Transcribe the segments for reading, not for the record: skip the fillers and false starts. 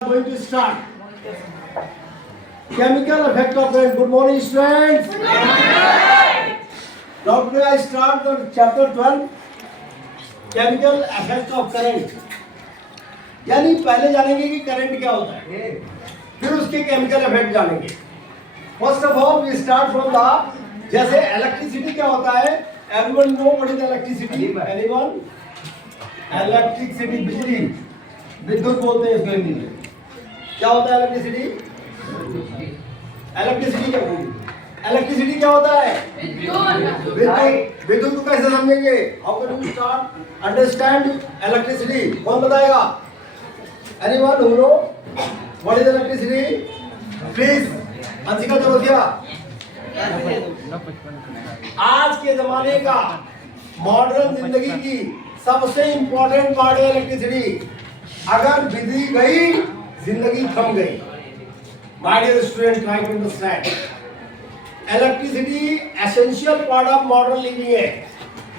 Going to start. Chemical effect of current. Good morning, students. Good morning. Now today I start the chapter 12. Chemical effect of current. यानी पहले जानेंगे कि current क्या होता है, फिर उसके केमिकल इफेक्ट जानेंगे. First of all we start from the जैसे इलेक्ट्रिसिटी क्या होता है. Everyone know what is electricity? Anyone? Electricity बिजली, विद्युत बोलते हैं इसको हिंदी में. क्या होता है इलेक्ट्रिसिटी? इलेक्ट्रिसिटी क्या होती है? इलेक्ट्रिसिटी क्या होता है? विद्युत. विद्युत को कैसे समझेंगे? How can we start understand electricity? कौन बताएगा? Anyone who know what is electricity? Please Anshika Chaurasia. आज के जमाने का मॉडर्न जिंदगी की सबसे इंपॉर्टेंट पार्ट है इलेक्ट्रिसिटी. अगर बिजली गई जिंदगी थम गई. My dear student, try to understand. Electricity essential part of modern living है,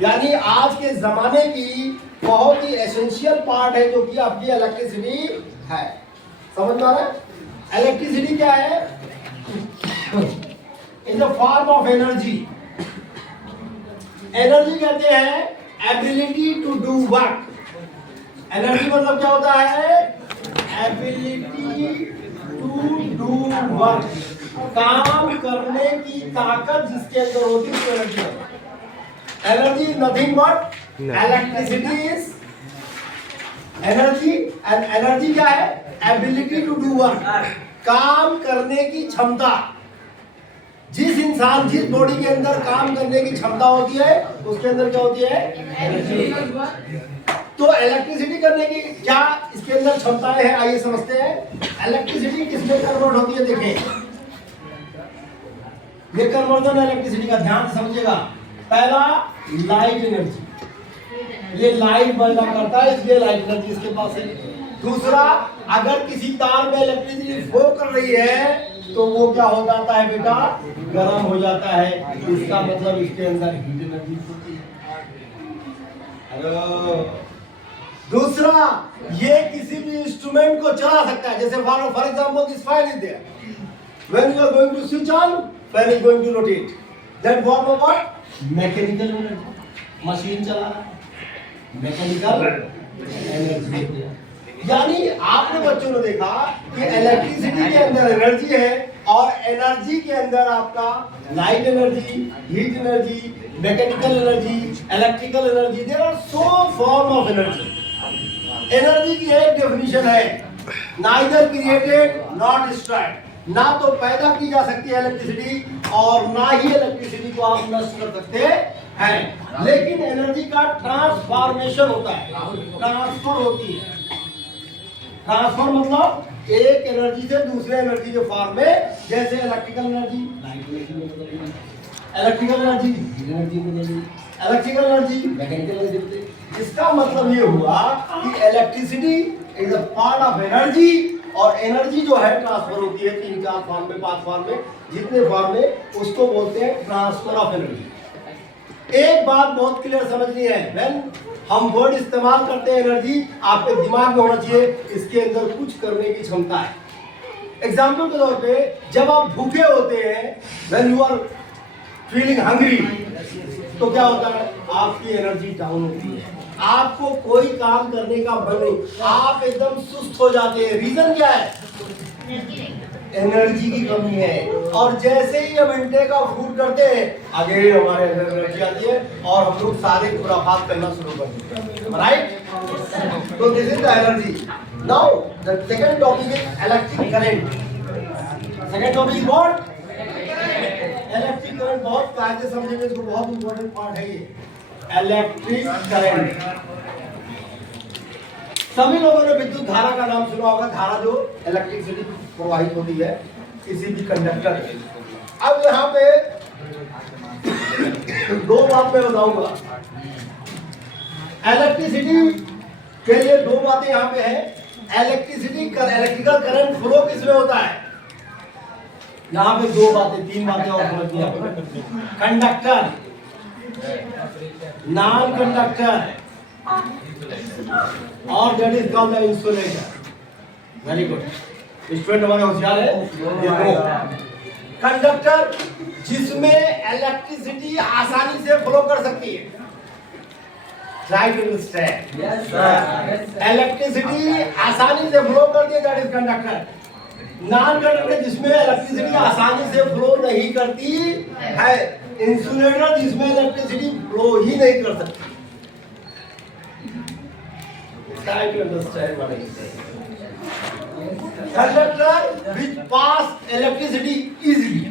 यानी आज के जमाने की बहुत ही एसेंशियल पार्ट है जो कि आपकी इलेक्ट्रिसिटी है. समझ में आ रहा है? इलेक्ट्रिसिटी क्या है? Is a form of energy. Energy कहते हैं ability to do work. Energy मतलब क्या होता है? Ability to do work. काम करने की ताकत जिसके अंदर होती है energy. Energy is nothing but electricity is energy. And energy क्या है? Ability to do work. काम करने की क्षमता. जिस इंसान जिस बॉडी के अंदर काम करने की क्षमता होती है उसके अंदर क्या होती है? एनर्जी. तो इलेक्ट्रिसिटी करने की क्या इसके अंदर क्षमताएं हैं? आइए समझते हैं. इलेक्ट्रिसिटी किसमें कन्वर्ट होती है? देखें, ये कन्वर्जन इलेक्ट्रिसिटी का ध्यान से समझिएगा. पहला लाइट एनर्जी. ये लाइट पैदा करता है इसलिए लाइट एनर्जी इसके पास है. दूसरा, अगर किसी तार में इलेक्ट्रिसिटी फ्लो कर रही है तो वो क्या हो जाता है बेटा? गर्म हो जाता है. इसका मतलब इसके अंदर हीट एनर्जी होती है. हेलो. दूसरा, ये किसी भी इंस्ट्रूमेंट को चला सकता है. जैसे for example this fan is there. When you are going to switch on, fan is going to rotate. That form of what? Mechanical energy. Machine चला रहा है, मैकेनिकल एनर्जी. यानी आपने बच्चों ने देखा कि इलेक्ट्रिसिटी के अंदर एनर्जी है और एनर्जी के अंदर आपका light energy, heat energy, mechanical energy, electrical energy. There are so form of energy. Energy की एक डेफिनेशन है, नाइदर क्रिएटेड नॉट डिस्ट्रॉयड. ना तो पैदा की जा सकती है इलेक्ट्रिसिटी और ना ही इलेक्ट्रिसिटी को आप नष्ट कर सकते हैं. लेकिन एनर्जी का ट्रांसफॉर्मेशन होता है, ट्रांसफर होती है. ट्रांसफर मतलब एक एनर्जी से दूसरे एनर्जी के फॉर्म में. जैसे इलेक्ट्रिकल एनर्जी लाइट एनर्जी में बदल गई, इलेक्ट्रिकल एनर्जी हीट एनर्जी में बदल गई, इलेक्ट्रिकल एनर्जी मैकेनिकल एनर्जी में बदल गई. इसका मतलब ये हुआ कि electricity is a part of energy. और एनर्जी जो है ट्रांसफर होती है 3-4 फॉर्म में, 5 फॉर्म में, जितने फॉर्म में, उसको बोलते हैं ट्रांसफर ऑफ एनर्जी. एक बात बहुत क्लियर समझनी है, व्हेन हम वर्ड इस्तेमाल करते हैं एनर्जी, आपके दिमाग में होना चाहिए इसके अंदर कुछ करने की क्षमता है. एग्जाम्पल के तौर पे, जब आप भूखे होते हैं, when you are feeling hungry, तो क्या होता है? आपकी एनर्जी डाउन होती है, आपको कोई काम करने का मन नहीं, आप एकदम सुस्त हो जाते हैं. रीजन क्या है? एनर्जी की कमी है. और जैसे ही हम इंटेक का फूड करते हैं, आगे हमारे अंदर एनर्जी आती है और हम लोग सारे खुराफात करना शुरू कर देते हैं. राइट? तो this is the energy. Now the second topic is electric current. Second topic is what? Electric current. बहुत कायदे समझेंगे इसको, बहुत इंपॉर्टेंट पार्ट है ये इलेक्ट्रिक करंट. सभी लोगों ने विद्युत धारा का नाम सुना होगा. धारा जो इलेक्ट्रिसिटी प्रवाहित होती है किसी भी कंडक्टर के. अब यहाँ पे दो बात मैं बताऊंगा. इलेक्ट्रिसिटी के लिए दो बातें यहाँ पे है. इलेक्ट्रिकल करंट फ्लो किसमें होता है? यहाँ पे दो बातें, 3 बातें और समझिए. कंडक्टर, नॉन कंडक्टर, और that is called the insulator. Very good, student हमारे होशियार है। देखो, कंडक्टर जिसमें इलेक्ट्रिसिटी आसानी से फ्लो कर सकती है, ट्राई टू अंडरस्टैंड। इलेक्ट्रिसिटी आसानी से फ्लो करती है, that is conductor. Non conductor जिसमें इलेक्ट्रिसिटी आसानी से फ्लो नहीं करती है, इंसुलेटर जिसमें इलेक्ट्रिसिटी फ्लो ही नहीं कर सकती। Try to understand what I say. Conductor which pass electricity easily,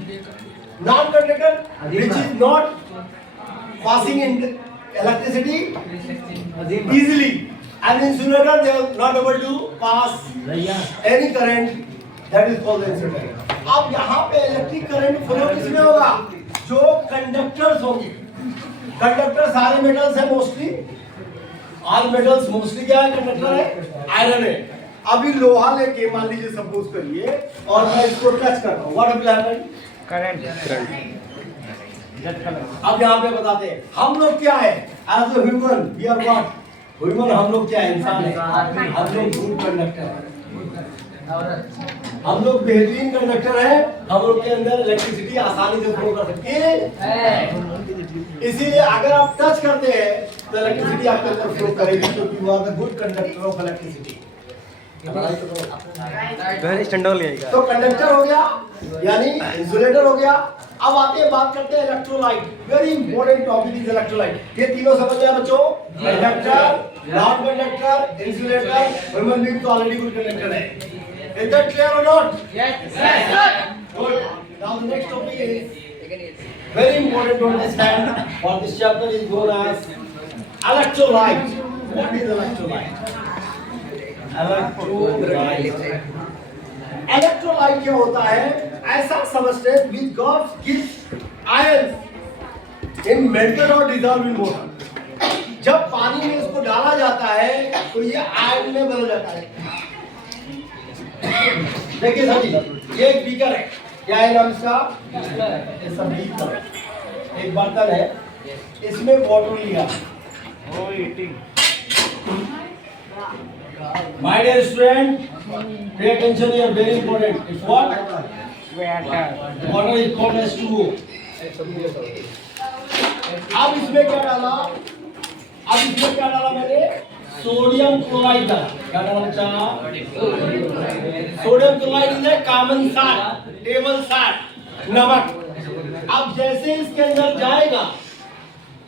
non-conductor which is not passing in electricity easily, and insulator they are not able to pass any current, that is called the insulator. अब यहाँ पे electric current flow किसमें होगा? जो conductors होंगे। Conductor सारे metals हैं mostly, all metals mostly क्या है? कंडक्टर है, आयरन है। अभी लोहा लेके मान लीजिए सपोज करिए और मैं इसको टच करता हूँ, व्हाट विल हैपन? करंट। अब यहाँ पे बताते हैं हम लोग क्या है, as a human we are what? Human हम लोग क्या है? इंसान है। हम लोग गुड कंडक्टर है, हम लोग बेहतरीन कंडक्टर है। हम लोग के अंदर इलेक्ट्रिसिटी आसानी से फ्लो कर सकती है, इसीलिए अगर आप टच करते हैं तो इलेक्ट्रिसिटी आपके अंदर फ्लो करेगी, क्योंकि you are the good conductor of electricity. तो कंडक्टर हो गया, यानी इंसुलेटर हो गया। अब आते हैं बात करते हैं electrolyte. Very important topic is electrolyte. ये तीनों समझ में आया बच्चों? Conductor, non conductor, insulator. Human being तो ऑलरेडी गुड कंडक्टर है। Is that clear or not? Yes, sir. Good. Now the next topic is very important to understand. For this chapter is known as electrolyte. What is electrolyte? Electrolyte क्या होता है? ऐसा substance which gives ions in melted or dissolved in water. जब पानी में इसको डाला जाता है तो ये आयन में बदल जाता है। देखिए सर जी, ये एक बीकर है, क्या है नाम इसका? ये सब बीकर, एक बर्तन है, इसमें वाटर लिया। My dear student, pay attention here, very important. It's what? Water is called H2O। अब इसमें क्या डाला? मैंने सोडियम क्लोराइड डाला। क्या डाला बच्चा? Sodium chloride is a common salt, table salt, नमक। अब जैसे इसके अंदर जाएगा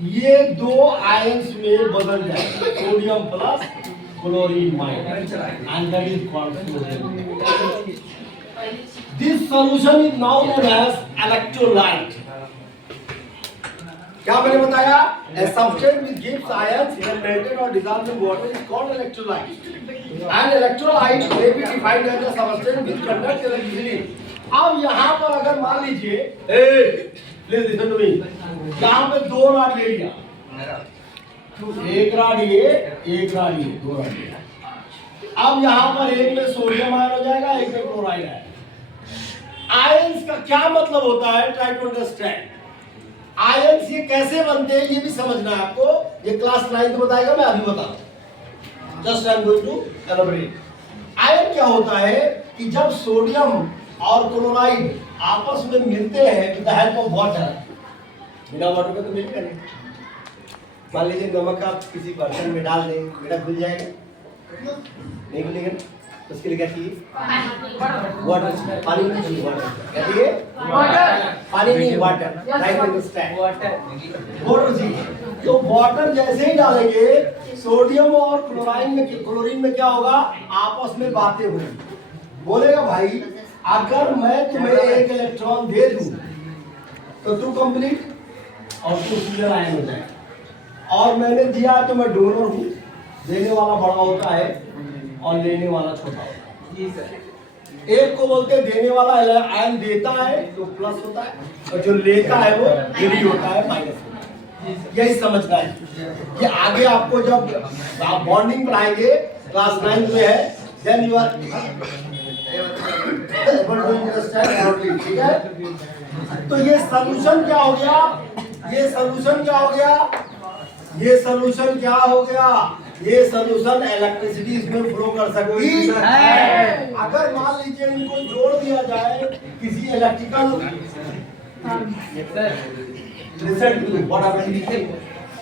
ये दो आयंस में बदल जाएगा, sodium plus chlorine minus, and that is called fluorine. This solution is now known as electrolyte. क्या मैंने बताया? A substance which gives ions when melted or dissolved in water is called electrolyte. And electrolyte may be defined as a substance which conducts electricity. अब यहाँ पर अगर मान लीजिए, please listen to me, यहाँ पे दो रॉड ले लिया, एक रॉड ये, एक रॉड ये, दो रॉड ये। अब यहाँ पर एक में सोडियम आयन हो जाएगा, एक में क्लोराइड आयन। आयंस का क्या मतलब होता है? Try to understand. आयंस ये कैसे बनते हैं ये भी समझना है आपको। ये क्लास 9 बताएगा, मैं अभी बता दूं। Just I am going to elaborate. Ion क्या होता है कि जब सोडियम और क्लोराइड आपस में मिलते हैं with the help of water, बिना वाटर के तो मिलेगा नहीं। मान लीजिए नमक आप किसी बर्तन में डाल दें, बेटा खुल जाएगा? नहीं खुलेगा। उसके लिए क्या चाहिए? वाटर। पानी नहीं चाहिए, वाटर। क्या चाहिए? वाटर। पानी नहीं, वाटर। Right understand? वाटर चाहिए। तो वाटर जैसे ही डालेंगे, सोडियम और क्लोरीन में क्या होगा? आपस में बातें होंगी। बोलेगा भाई अगर मैं तुम्हें एक इलेक्ट्रॉन दे दूं तो तू कंप्लीट और तू सिंगल आयन हो जाए, और मैंने दिया तो मैं डोनर हूं। देने वाला बड़ा होता है और लेने वाला छोटा होता है। जी सर। एक को बोलते हैं देने वाला आयन देता है तो प्लस होता है, और जो लेता है वो गिरी होता है, माइनस होता है। यही समझना है। ये आगे आपको जब आप बॉन्डिंग पढ़ाएंगे, क्लास 9 में है, then you are able to understand. ठीक है? तो ये सॉल्यूशन क्या हो गया? ये सॉल्यूशन क्या हो गया? ये सॉल्यूशन क्या हो गया? ये सॉल्यूशन इलेक्ट्रिसिटी इसमें फ्लो कर सकती है। किसी इलेक्ट्रिकल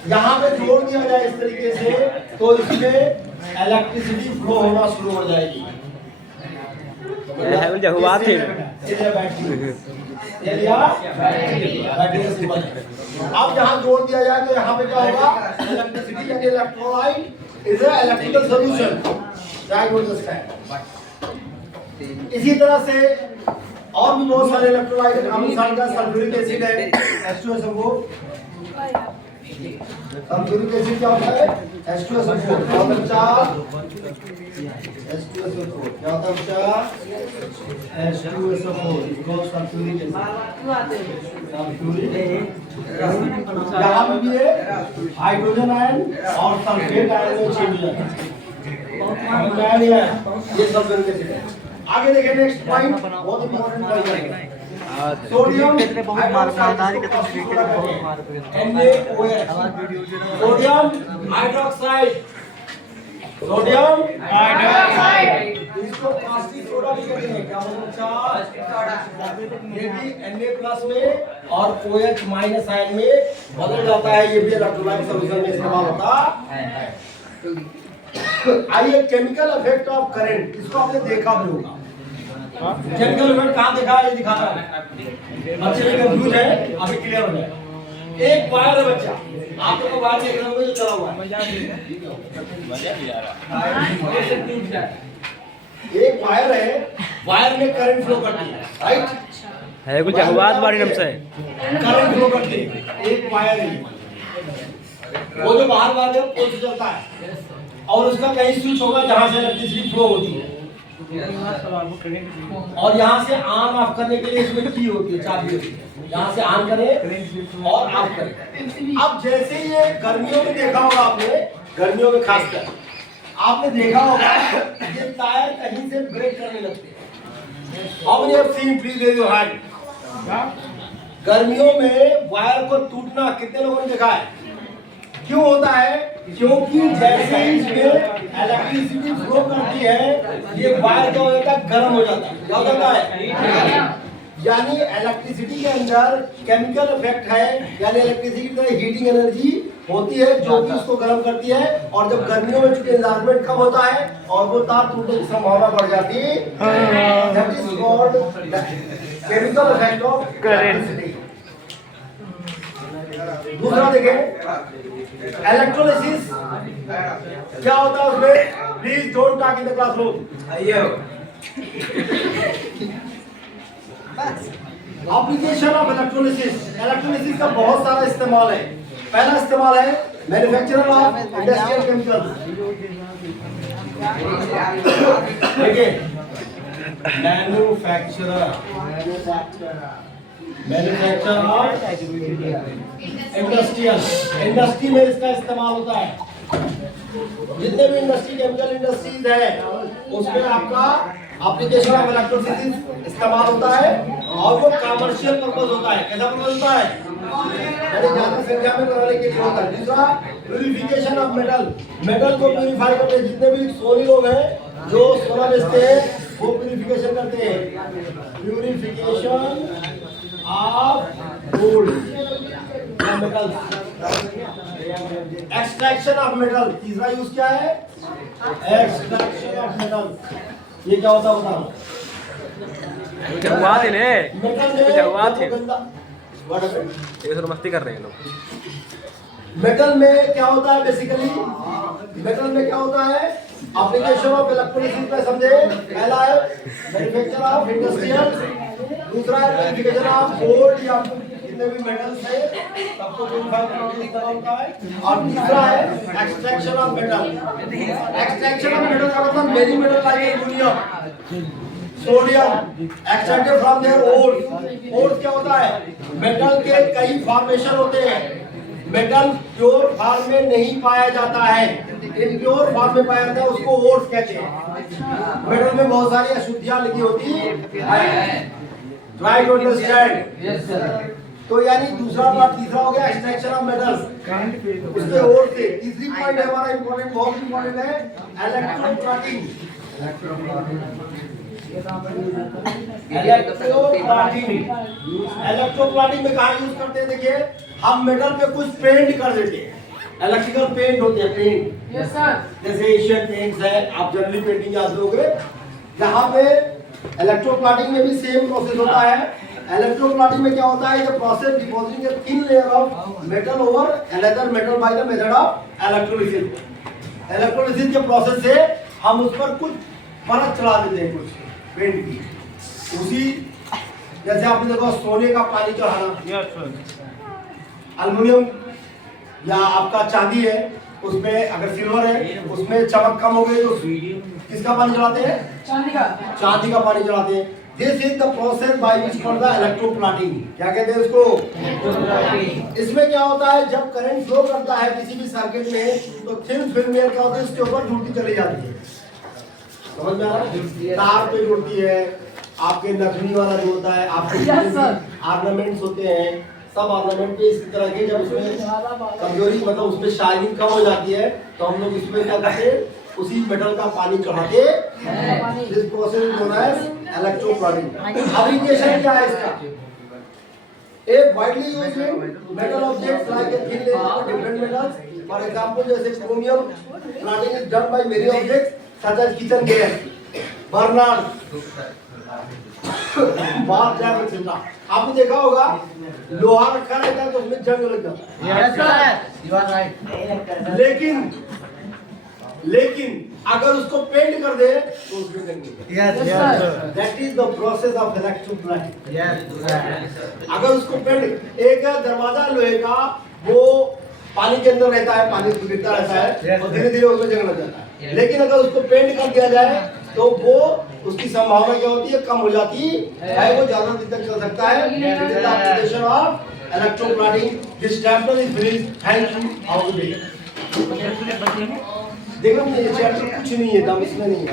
यहाँ पे जोड़ दिया जाए इस तरीके से तो इसमें इलेक्ट्रिसिटी फ्लो होना शुरू हो जाएगी। अब यहाँ जोड़ दिया जाए तो यहाँ पे क्या होगा, इलेक्ट्रिसिटी यानी electrolyte is a electrical solution. इसी तरह से और भी बहुत सारे इलेक्ट्रोलाइट है। मिसाल का सल्फ्यूरिक एसिड है H2SO4। सल्फ्यूरिक एसिड क्या होता है, H2SO4 क्या होता है, H2SO4 क्या होता है, H2SO4 इसको सल्फ्यूरिक एसिड। यहाँ पे भी है हाइड्रोजन आयन और सल्फेट आयन में चेंज हो जाता है, ये सल्फ्यूरिक एसिड है। आगे देखें नेक्स्ट पॉइंट, बहुत इंपॉर्टेंट पॉइंट है, सोडियम हाइड्रोक्साइड। सोडियम हाइड्रोक्साइड इसको कास्टिक सोडा भी कहते हैं। क्या मतलब, ये भी Na+ में और OH- आयन में बदल जाता है। ये भी इलेक्ट्रोलाइट सॉल्यूशन में इस्तेमाल होता है। आइए केमिकल इफेक्ट ऑफ करंट, इसको आपने देखा भी होगा। केमिकल इफेक्ट कहाँ देखा है, ये दिखा रहा है, बच्चे में कंफ्यूज है, अभी क्लियर हो जाए। एक वायर है बच्चा, आप लोगों को वायर देख रहे होंगे जो चला हुआ है, एक वायर है, वायर में करंट फ्लो करती है, राइट है कुछ जगवाद बारी नाम से करंट फ्लो करती है। एक वायर है, वो जो बाहर वायर है वो से चलता है और उसका कहीं स्विच होगा जहां से इलेक्ट्रिसिटी फ्लो होती है और यहाँ से ऑन ऑफ करने के लिए इसमें की होती है, चाबी होती है, यहाँ से ऑन करें और ऑफ करें। अब जैसे ये गर्मियों में देखा होगा आपने, गर्मियों में खासकर आपने देखा होगा ये टायर कहीं से ब्रेक करने लगते हैं। हमने अब सीन प्लीज दे दो हाथ। गर्मियों में वायर को टूटना कितने लोगों ने देखा है, क्यों होता है, क्योंकि जैसे ही इसमें इलेक्ट्रिसिटी फ्लो करती है ये वायर क्या हो जाता है, गर्म हो जाता है। क्या हो जाता है, यानी इलेक्ट्रिसिटी के अंदर केमिकल इफेक्ट है, यानी इलेक्ट्रिसिटी की तरह हीटिंग एनर्जी होती है जो कि इसको गर्म करती है। और जब गर्मियों में चूंकि एनवायरनमेंट कम होता है और वो तार टूटने की संभावना बढ़ जाती है, that is called chemical effect of electricity. दूसरा देखें इलेक्ट्रोलिसिस क्या होता है उसमें, please don't talk in the classroom. Application of electrolysis, electrolysis का बहुत सारा इस्तेमाल है। पहला इस्तेमाल है मैन्युफैक्चरर ऑफ इंडस्ट्रियल केमिकल्स। देखिए मैन्युफैक्चर ऑफ इंडस्ट्रियल, इंडस्ट्री में इसका इस्तेमाल होता है। जितने भी इंडस्ट्री केमिकल इंडस्ट्रीज है उसमें आपका एप्लीकेशन ऑफ इलेक्ट्रोलिसिस इस्तेमाल होता है और वो कमर्शियल पर्पस होता है। कैसा पर्पस होता है, यानी ज्यादा संख्या में बनाने के लिए होता है। दूसरा प्यूरिफिकेशन ऑफ मेटल, मेटल को प्यूरिफाई करते हैं। जितने भी सोनी लोग हैं जो सोना बेचते हैं वो प्यूरिफिकेशन करते हैं, purification of gold metal. Extraction of metal, तीसरा यूज क्या है, एक्सट्रैक्शन ऑफ मेटल। ये क्या होता है बताओ, जगवाद है ने जगवाद है, ये तो मस्ती कर रहे हैं लोग। मेटल में क्या होता है, बेसिकली मेटल में क्या होता है, एप्लीकेशन ऑफ इलेक्ट्रोलिसिस पे समझे। पहला है मैन्युफैक्चर ऑफ इंडस्ट्रियल, दूसरा है प्यूरिफिकेशन ऑफ गोल्ड या जितने भी मेटल्स है सबको प्यूरिफाई करने के लिए इस्तेमाल होता है। और तीसरा है extraction of metal. Extraction of metal का मतलब many metal like aluminium, sodium extracted from their ores. Ores क्या होता है, मेटल के कई फॉर्मेशन होते हैं। मेटल प्योर फॉर्म में नहीं पाया जाता है, इम्प्योर फॉर्म में पाया जाता है, उसको ओर्स कहते हैं। मेटल में बहुत सारी अशुद्धियां लगी होती है। Try to understand. Yes sir. तो यानी दूसरा पार्ट, तीसरा हो गया एक्सट्रैक्शन ऑफ मेटल्स, उसके ओर से। तीसरी पॉइंट है हमारा इंपॉर्टेंट, बहुत इंपॉर्टेंट है इलेक्ट्रोप्लेटिंग। इलेक्ट्रोप्लाटिंग में कहाँ यूज करते हैं? देखिए, हम मेटल पे कुछ पेंट कर देते हैं। इलेक्ट्रिकल पेंट होते हैं, पेंट। Yes sir. जैसे एशियन पेंट्स है, आप जनरली पेंटिंग याद दोगे। यहाँ पे इलेक्ट्रोप्लाटिंग में भी सेम प्रोसेस होता है। इलेक्ट्रोप्लाटिंग में क्या होता है? ये process depositing A thin layer of metal over another metal by the method of electrolysis. Electrolysis के प्रोसेस से हम उस पर कुछ परत चढ़ा देते हैं, कुछ पेंट की। उसी जैसे आपने देखो सोने का पानी चढ़ाना, एल्युमिनियम या आपका चांदी है, उसमें अगर सिल्वर है उसमें चमक कम हो गई तो किसका पानी चढ़ाते हैं? चांदी का। चांदी का पानी चढ़ाते हैं। This is the process by which for the electroplating. क्या कहते हैं इसको? इसमें क्या होता है, जब करंट फ्लो करता है किसी भी सर्किट में तो थिन फिल्म लेयर क्या होती है, इसके ऊपर जुड़ती चली जाती है। समझ में आ रहा है? तार पे जुड़ती है, आपके नथनी वाला जुड़ता है, आपके ऑर्नामेंट्स होते हैं, सब ऑर्नामेंट पे इसी तरह के। जब उसमें कमजोरी मतलब उसमें शाइनिंग कम हो जाती है तो हम लोग इसमें क्या करते हैं, उसी मेटल का पानी चढ़ाते हैं। This process known as electroplating. Application क्या है इसका? एक widely used metal objects like a thin layer of different metals, for example जैसे chromium plating is done by many objects such as kitchen gas, burner, bath tap etcetera. आपने देखा होगा लोहा रखा रहता है तो उसमें जंग लग जाता है। Yes sir, you are right. लेकिन अगर उसको पेंट कर दे तो उसमें जंग नहीं लगता। That is the process of electroplating. अगर उसको पेंट, एक दरवाजा लोहे का वो पानी के अंदर रहता है, पानी गिरता रहता है और धीरे धीरे उसमें जंग लग जाता है। लेकिन अगर उसको पेंट कर दिया जाए तो वो उसकी संभावना क्या होती है, कम हो जाती है, वो ज्यादा दिन तक चल सकता है। Application of electroplating. This chapter is finished. Thank you. How to do. देखो ये चैप्टर कुछ नहीं है, दम इसमें नहीं है।